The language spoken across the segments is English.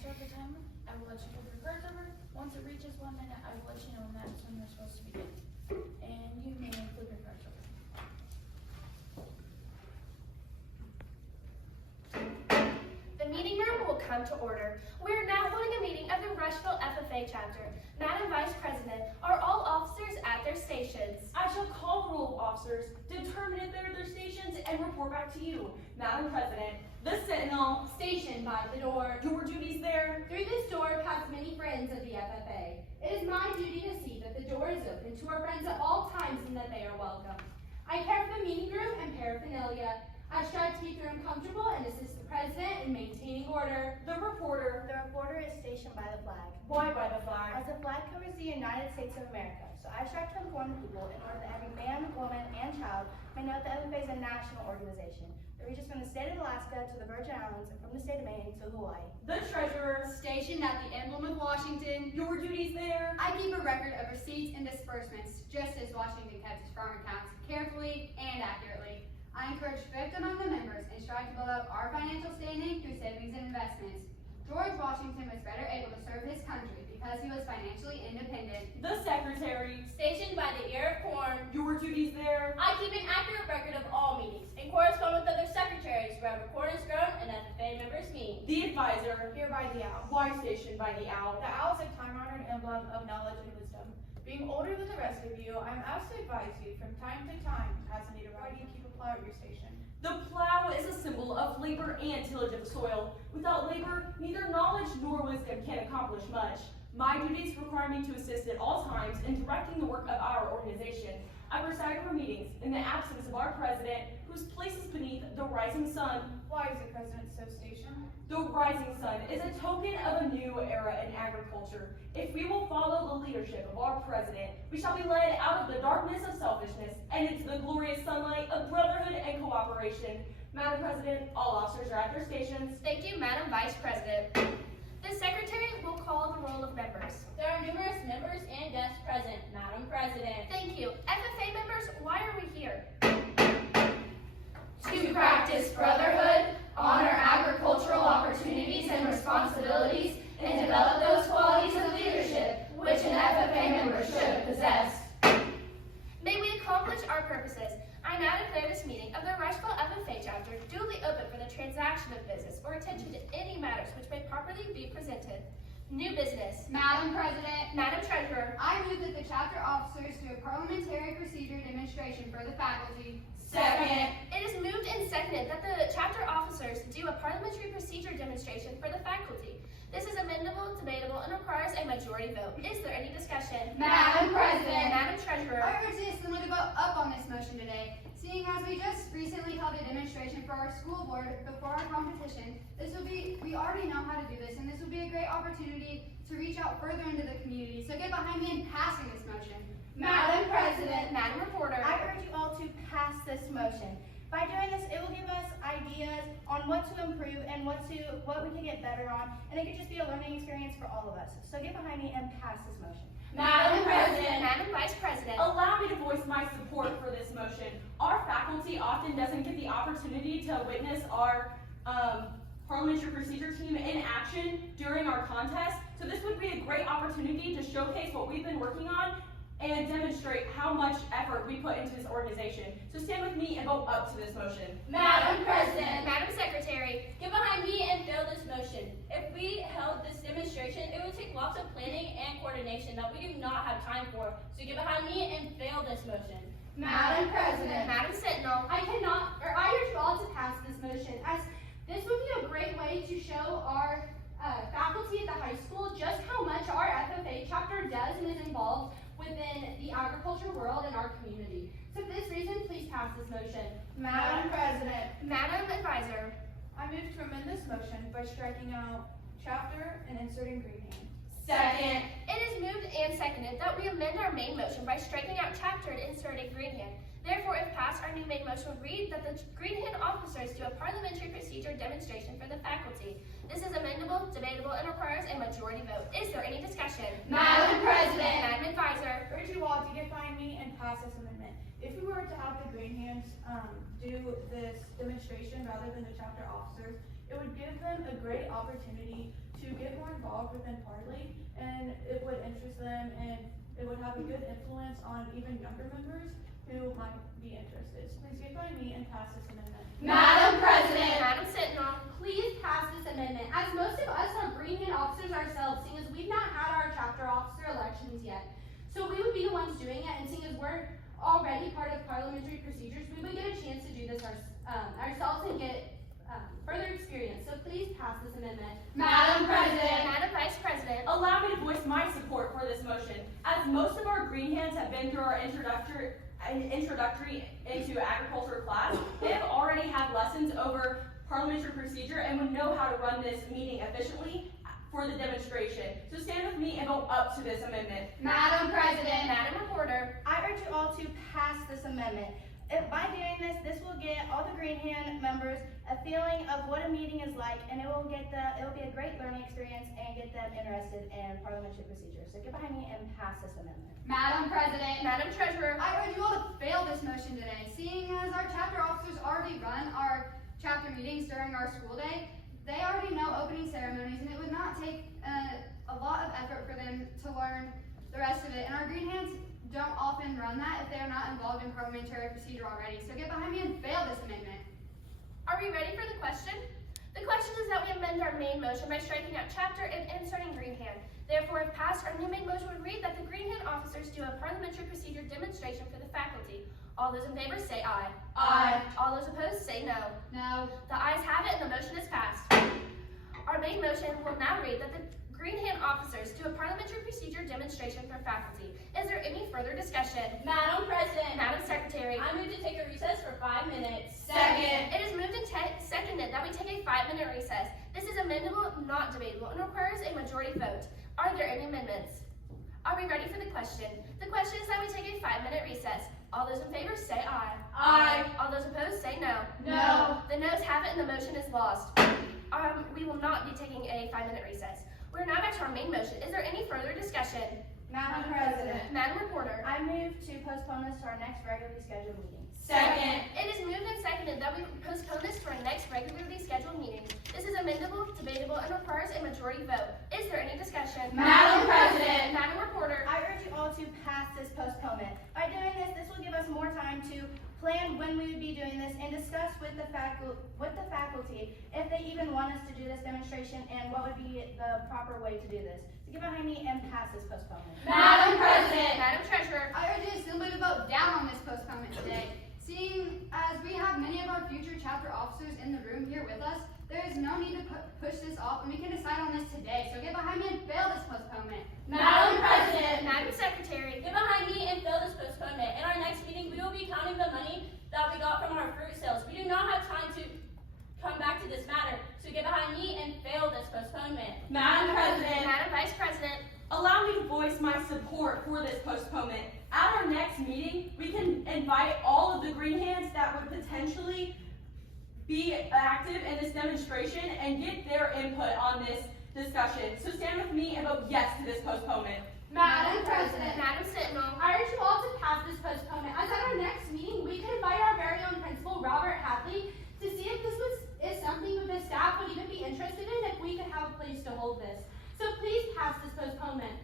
start the timer. I will let you hold your cards over. Once it reaches 1 minute, I will let you know when that's when you're supposed to begin. And you may flip your cards over. The meeting room will come to order. We are now holding a meeting of the Rushville FFA chapter. Madam Vice President, are all officers at their stations? I shall call the roll of officers, determine if they're at their stations, and report back to you. Madam President, the Sentinel, stationed by the door. your duties there. Through this door pass many friends of the FFA. It is my duty to see that the door is open to our friends at all times and that they are welcome. I care for the meeting room and paraphernalia. I strive to keep the room comfortable and assist the president in maintaining order. The reporter, The reporter is stationed by the flag. why by the flag? As the flag covers the United States of America, so I strive to inform the people in order that every man, woman, and child may know that the FFA is a national organization that reaches from the state of Alaska to the Virgin Islands and from the state of Maine to Hawaii. The treasurer, Stationed at the emblem of Washington, your duties there. I keep a record of receipts and disbursements, just as Washington kept his farm accounts carefully and accurately. I encourage thrift among the members and strive to build up our financial standing through savings and investments. George Washington was better able to serve his country because he was financially independent. The secretary, Stationed by the ear of corn. your duties there. I keep an accurate record of all meetings and correspond with other secretaries wherever corn is grown and FFA members meet. The advisor, Here by the owl. why stationed by the owl? The owl is a time-honored emblem of knowledge and wisdom. Being older than the rest of you, I'm asked to advise you from time to time, as a need why do you keep a plow at your station? The plow is a symbol of labor and tillage of the soil. Without labor, neither knowledge nor wisdom can accomplish much. My duties require me to assist at all times in directing the work of our organization. I preside over meetings in the absence of our president, whose place is beneath the rising sun. Why is the president so stationed? The rising sun is a token of a new era in agriculture. If we will follow the leadership of our president, we shall be led out of the darkness of selfishness and into the glorious sunlight of brotherhood and cooperation. Madam President, all officers are at their stations. Thank you, Madam Vice President. The secretary will call the roll of members. There are numerous members and guests present, Madam President. Thank you. FFA members, why are we here? To practice brotherhood, honor agricultural opportunities and responsibilities, and develop those qualities of leadership which an FFA member should possess. May we accomplish our purposes. I now declare this meeting of the Rushville FFA chapter duly open for the transaction of business or attention to any matters which may properly be presented. New business. Madam President, Madam Treasurer. I move that the chapter officers do a parliamentary procedure demonstration for the faculty. Second. It is moved and seconded that the chapter officers do a parliamentary procedure demonstration for the faculty. This is amendable, debatable, and requires a majority vote. Is there any discussion? Madam President, Madam Treasurer. I urge the assembly to vote up on this motion today. Seeing as we just recently held a demonstration for our school board before our competition, we already know how to do this, and this will be a great opportunity to reach out further into the community. So get behind me in passing this motion. Madam President, Madam Reporter. I urge you all to pass this motion. By doing this, it will give us ideas on what to improve and what we can get better on, and it could just be a learning experience for all of us. So get behind me and pass this motion. Madam President, Madam Vice President. Allow me to voice my support for this motion. Our faculty often doesn't get the opportunity to witness our parliamentary procedure team in action during our contest, so this would be a great opportunity to showcase what we've been working on and demonstrate how much effort we put into this organization. So stand with me and vote up to this motion. Madam President, Madam Secretary, get behind me and fill this motion. If we held this demonstration, it would take lots of planning and coordination that we do not have time for. So get behind me and fill this motion. Madam President, Madam Sentinel. I urge you all to pass this motion, as this would be a great way to show our faculty at the high school just how much our FFA chapter does and is involved within the agriculture world and our community. So for this reason, please pass this motion. Madam President, Madam Advisor. I move to amend this motion by striking out chapter and inserting greenhand. Second. It is moved and seconded that we amend our main motion by striking out chapter and inserting greenhand. Therefore, if passed, our new main motion will read that the greenhand officers do a parliamentary procedure demonstration for the faculty. This is amendable, debatable, and requires a majority vote. Is there any discussion? Madam President. Madam Advisor. Urge you all to get behind me and pass this amendment. If we were to have the greenhands do this demonstration rather than the chapter officers, it would give them a great opportunity to get more involved within Parley, and it would interest them, and it would have a good influence on even younger members who might be interested. So please get behind me and pass this amendment. Madam President, Madam Sentinel, Please pass this amendment, as most of us are Green Hand officers ourselves, seeing as we've not had our chapter officer elections yet. So we would be the ones doing it, and seeing as we're already part of parliamentary procedures, we would get a chance to do this ourselves and get further experience. So please pass this amendment. Madam President, Madam Vice President, Allow me to voice my support for this motion. As most of our Green Hands have been through our introductory into agriculture class, they have already had lessons over parliamentary procedure and would know how to run this meeting efficiently for the demonstration. So stand with me and vote up to this amendment. Madam President, Madam Reporter, I urge you all to pass this amendment. By doing this, this will get all the Green Hand members a feeling of what a meeting is like, and it will be a great learning experience and get them interested in parliamentary procedure. So get behind me and pass this amendment. Madam President, Madam Treasurer, I urge you all to fail this motion today. Seeing as our chapter officers already run our chapter meetings during our school day, they already know opening ceremonies, and it would not take a lot of effort for them to learn the rest of it. And our Green Hands don't often run that if they're not involved in parliamentary procedure already. So get behind me and fail this amendment. are we ready for the question? The question is that we amend our main motion by striking out chapter and inserting Green Hand. Therefore, if passed, our new main motion would read that the Green Hand officers do a parliamentary procedure demonstration for the faculty. All those in favor say aye. Aye. All those opposed say no. No. The ayes have it and the motion is passed. Our main motion will now read that the Green Hand officers do a parliamentary procedure demonstration for faculty. Is there any further discussion? Madam President, Madam Secretary, I move to take a recess for 5 minutes. Second. it is moved and seconded that we take a 5-minute recess. This is amendable, not debatable, and requires a majority vote. Are there any amendments? Are we ready for the question? The question is that we take a 5-minute recess. All those in favor say aye. Aye. All those opposed say no. No. The noes have it and the motion is lost. We will not be taking a 5-minute recess. We're now back to our main motion. Is there any further discussion? Madam President, Madam Reporter, I move to postpone this to our next regularly scheduled meeting. Second. it is moved and seconded that we postpone this to our next regularly scheduled meeting. This is amendable, debatable, and requires a majority vote. Is there any discussion? Madam President. Madam Reporter, I urge you all to pass this postponement. By doing this, this will give us more time to plan when we would be doing this and discuss with the faculty if they even want us to do this demonstration and what would be the proper way to do this. So get behind me and pass this postponement. Madam President. Madam Treasurer, I urge the Assembly to vote down on this postponement today. Seeing as we have many of our future chapter officers in the room here with us, there is no need to push this off, and we can decide on this today. So get behind me and fail this postponement. Madam President, Madam Secretary, get behind me and fill this postponement. In our next meeting, we will be counting the money that we got from our fruit sales. We do not have time to come back to this matter, so get behind me and fail this postponement. Madam President, Madam Vice President, allow me to voice my support for this postponement. At our next meeting, we can invite all of the Green Hands that would potentially be active in this demonstration and get their input on this discussion. So stand with me and vote yes to this postponement. Madam President, Madam Sentinel, I urge you all to pass this postponement, as at our next meeting, we could invite our very own principal, Robert Hadley, to see if this is something that the staff would even be interested in, if we could have a place to hold this. So please pass this postponement.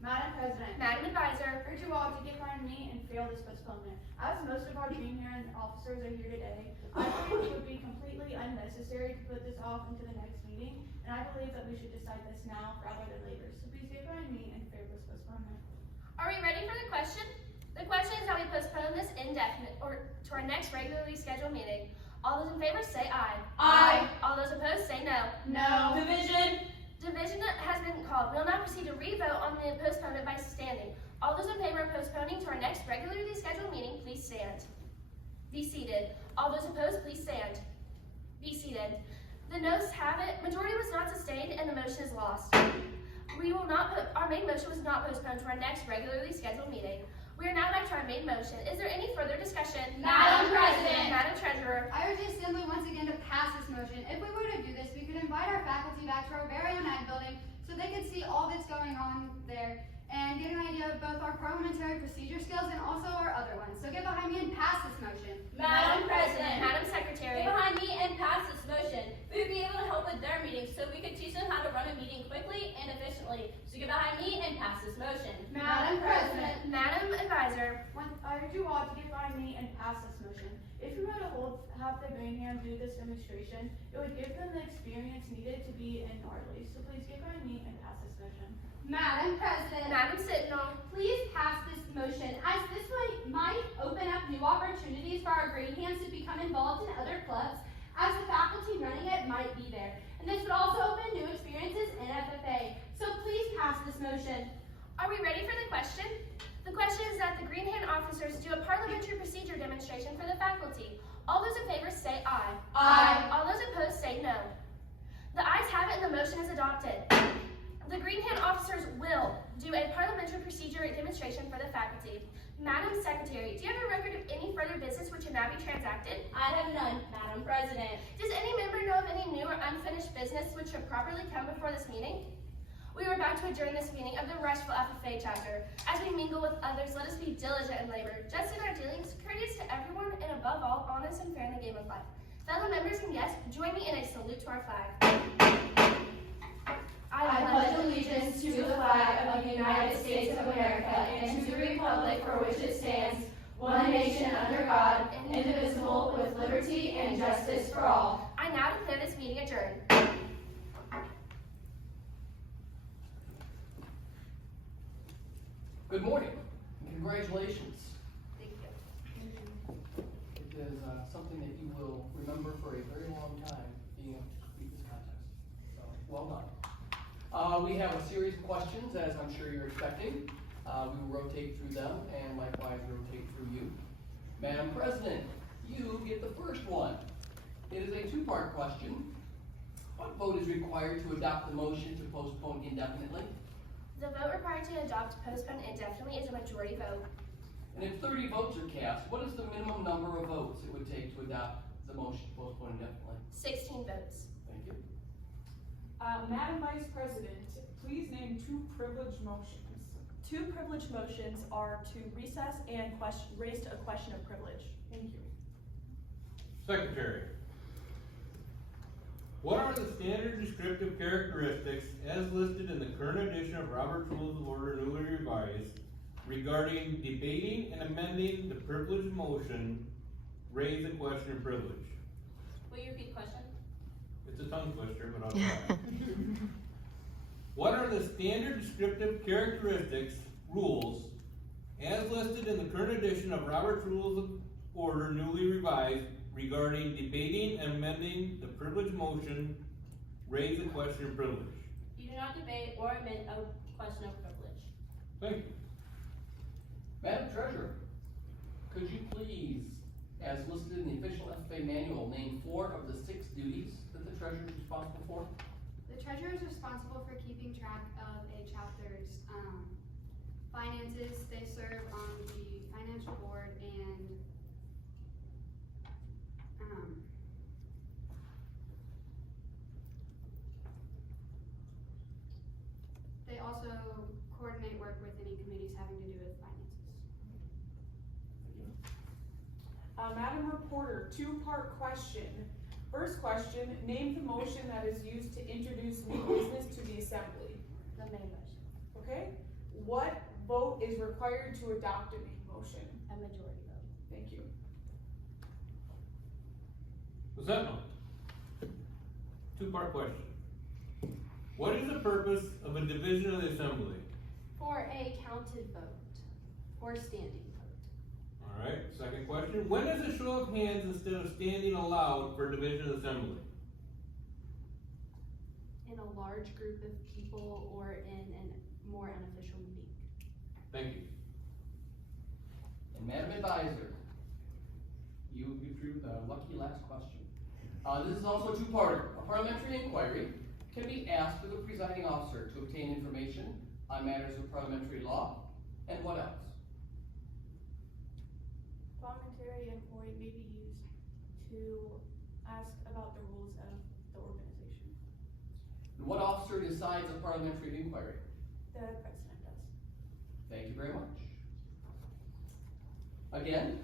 Madam President, Madam Advisor, I urge you all to get behind me and fail this postponement. As most of our Green Hand officers are here today, I believe it would be completely unnecessary to put this off into the next meeting, and I believe that we should decide this now rather than later. So please get behind me and fail this postponement. are we ready for the question? The question is that we postpone this to our next regularly scheduled meeting. All those in favor say aye. Aye. All those opposed say no. No. Division, Division has been called. We will now proceed to re-vote on the postponement by standing. All those in favor of postponing to our next regularly scheduled meeting, please stand. Be seated. All those opposed, please stand. Be seated. The noes have it. Majority was not sustained and the motion is lost. Our main motion was not postponed to our next regularly scheduled meeting. We are now back to our main motion. Is there any further discussion? Madam President. Madam Treasurer, I urge the Assembly once again to pass this motion. If we were to do this, we could invite our faculty back to our very own ag building so they could see all that's going on there and get an idea of both our parliamentary procedure skills and also our other ones. So get behind me and pass this motion. Madam President, Madam Secretary, get behind me and pass this motion. We would be able to help with their meetings, so we could teach them how to run a meeting to get behind me and pass this motion. Madam President. Madam Advisor, I urge you all to get behind me and pass this motion. If we were to have the Greenham do this demonstration, it would give them the experience needed to be in Ardley. So please get behind me and pass this motion. Madam President. Madam Sentinel, Please pass this motion, as this might open up new opportunities for our Greenhams to become involved in other clubs, as the faculty running it might be there. And this would also open new experiences in FFA. So please pass this motion. are we ready for the question? The question is that the Greenhand officers do a parliamentary procedure demonstration for the faculty. All those in favor say aye. Aye. All those opposed say no. The ayes have it and the motion is adopted. The Greenhand officers will do a parliamentary procedure demonstration for the faculty. Madam Secretary, do you have a record of any further business which should now be transacted? I have none, Madam President. Does any member know of any new or unfinished business which should properly come before this meeting? We are about to adjourn this meeting of the Rushville FFA chapter. As we mingle with others, let us be diligent in labor, just in our dealings, courteous to everyone, and above all, honest and fair in the game of life. Fellow members and guests, join me in a salute to our flag. I pledge allegiance to the flag of the United States of America and to the republic for which it stands, one nation under God, indivisible, with liberty and justice for all. I now declare this meeting adjourned. Good morning, and congratulations. Thank you. It is something that you will remember for a very long time, being able to complete this contest. So, well done. We have a series of questions, as I'm sure you're expecting. We will rotate through them, and likewise rotate through you. Madam President, you get the first one. It is a two-part question. What vote is required to adopt the motion to postpone indefinitely? The vote required to adopt postpone indefinitely is a majority vote. And if 30 votes are cast, what is the minimum number of votes it would take to adopt the motion to postpone indefinitely? 16 votes. Thank you. Madam Vice President, please name two privileged motions. Two privileged motions are to recess and raise a question of privilege. Thank you. Secretary, what are the standard descriptive characteristics as listed in the current edition of Robert's Rules of Order newly revised regarding debating and amending the privileged motion, raise a question of privilege? Will you repeat the question? It's a tongue twister, but I'll try. What are the standard descriptive characteristics, rules, as listed in the current edition of Robert's Rules of Order newly revised regarding debating and amending the privileged motion, raise a question of privilege? You do not debate or amend a question of privilege. Thank you. Madam Treasurer, could you please, as listed in the official FFA manual, name 4 of the 6 duties that the treasurer is responsible for? The treasurer is responsible for keeping track of a chapter's finances. They serve on the financial board and they also coordinate work with any committees having to do with finances. Madam Reporter, two-part question. First question, name the motion that is used to introduce new business to the assembly. The main motion, Okay? What vote is required to adopt a main motion? a majority vote. Thank you. What's that one? Two-part question. What is the purpose of a division of the assembly? For a counted vote, or standing vote. All right, second question. When is a show of hands instead of standing allowed for division of the assembly? In a large group of people or in a more unofficial meeting. Thank you. And Madam Advisor, you drew the lucky last question. This is also a two-parter. A parliamentary inquiry can be asked of the presiding officer to obtain information on matters of parliamentary law, and what else? Parliamentary inquiry may be used to ask about the rules of the organization. And what officer decides a parliamentary inquiry? The president does. Thank you very much. Again,